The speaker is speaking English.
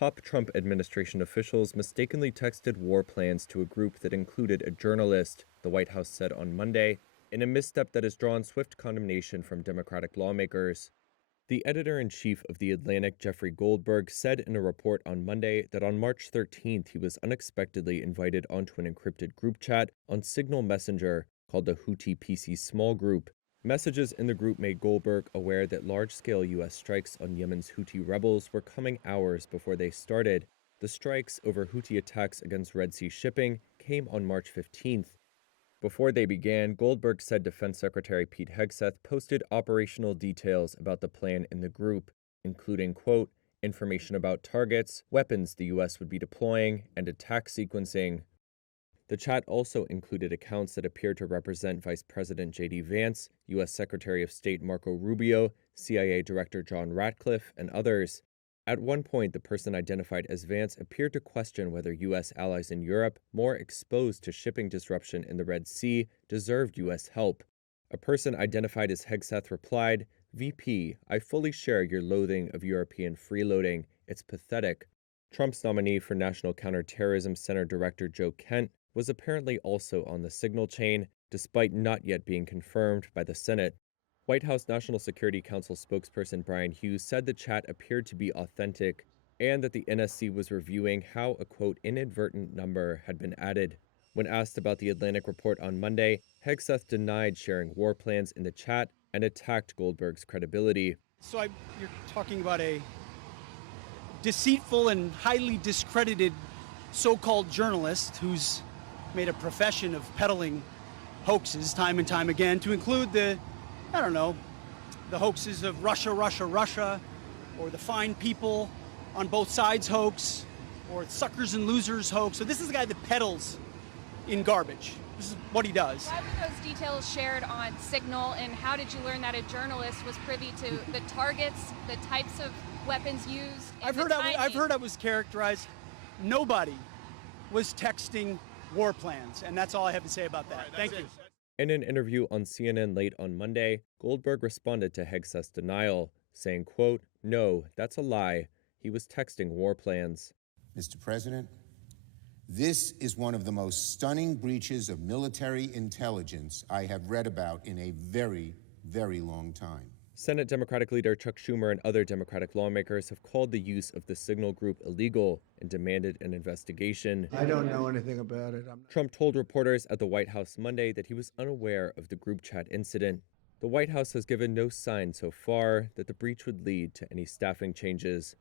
Top Trump administration officials mistakenly texted war plans to a group that included a journalist, the White House said on Monday, in a misstep that has drawn swift condemnation from Democratic lawmakers. The editor-in-chief of The Atlantic, Jeffrey Goldberg, said in a report on Monday that on March 13th he was unexpectedly invited onto an encrypted group chat on Signal Messenger called the Houthi PC Small Group. Messages in the group made Goldberg aware that large-scale U.S. strikes on Yemen's Houthi rebels were coming hours before they started. The strikes over Houthi attacks against Red Sea shipping came on March 15th. Before they began, Goldberg said Defense Secretary Pete Hegseth posted operational details about the plan in the group, including, quote, information about targets, weapons the U.S. would be deploying, and attack sequencing. The chat also included accounts that appeared to represent Vice President J.D. Vance, U.S. Secretary of State Marco Rubio, CIA Director John Ratcliffe, and others. At one point, the person identified as Vance appeared to question whether U.S. allies in Europe, more exposed to shipping disruption in the Red Sea, deserved U.S. help. A person identified as Hegseth replied, VP, I fully share your loathing of European freeloading. It's pathetic. Trump's nominee for National Counterterrorism Center Director Joe Kent was apparently also on the signal chain, despite not yet being confirmed by the Senate. White House National Security Council spokesperson Brian Hughes said the chat appeared to be authentic and that the NSC was reviewing how a, quote, inadvertent number had been added. When asked about the Atlantic report on Monday, Hegseth denied sharing war plans in the chat and attacked Goldberg's credibility. So you're talking about a deceitful and highly discredited so-called journalist who's made a profession of peddling hoaxes time and time again, to include the hoaxes of Russia, or the fine people on both sides hoax, or suckers and losers hoax. So this is the guy that peddles in garbage. This is what he does. Why were those details shared on Signal, and how did you learn that a journalist was privy to the targets, the types of weapons used? I've heard I was characterized. Nobody was texting war plans, and that's all I have to say about that. Right, thank you. In an interview on CNN late on Monday, Goldberg responded to Hegseth's denial, saying, quote, no, that's a lie. He was texting war plans. Mr. President, this is one of the most stunning breaches of military intelligence I have read about in a very, very long time. Senate Democratic leader Chuck Schumer and other Democratic lawmakers have called the use of the Signal Group illegal and demanded an investigation. I don't know anything about it. Trump told reporters at the White House Monday that he was unaware of the group chat incident. The White House has given no sign so far that the breach would lead to any staffing changes.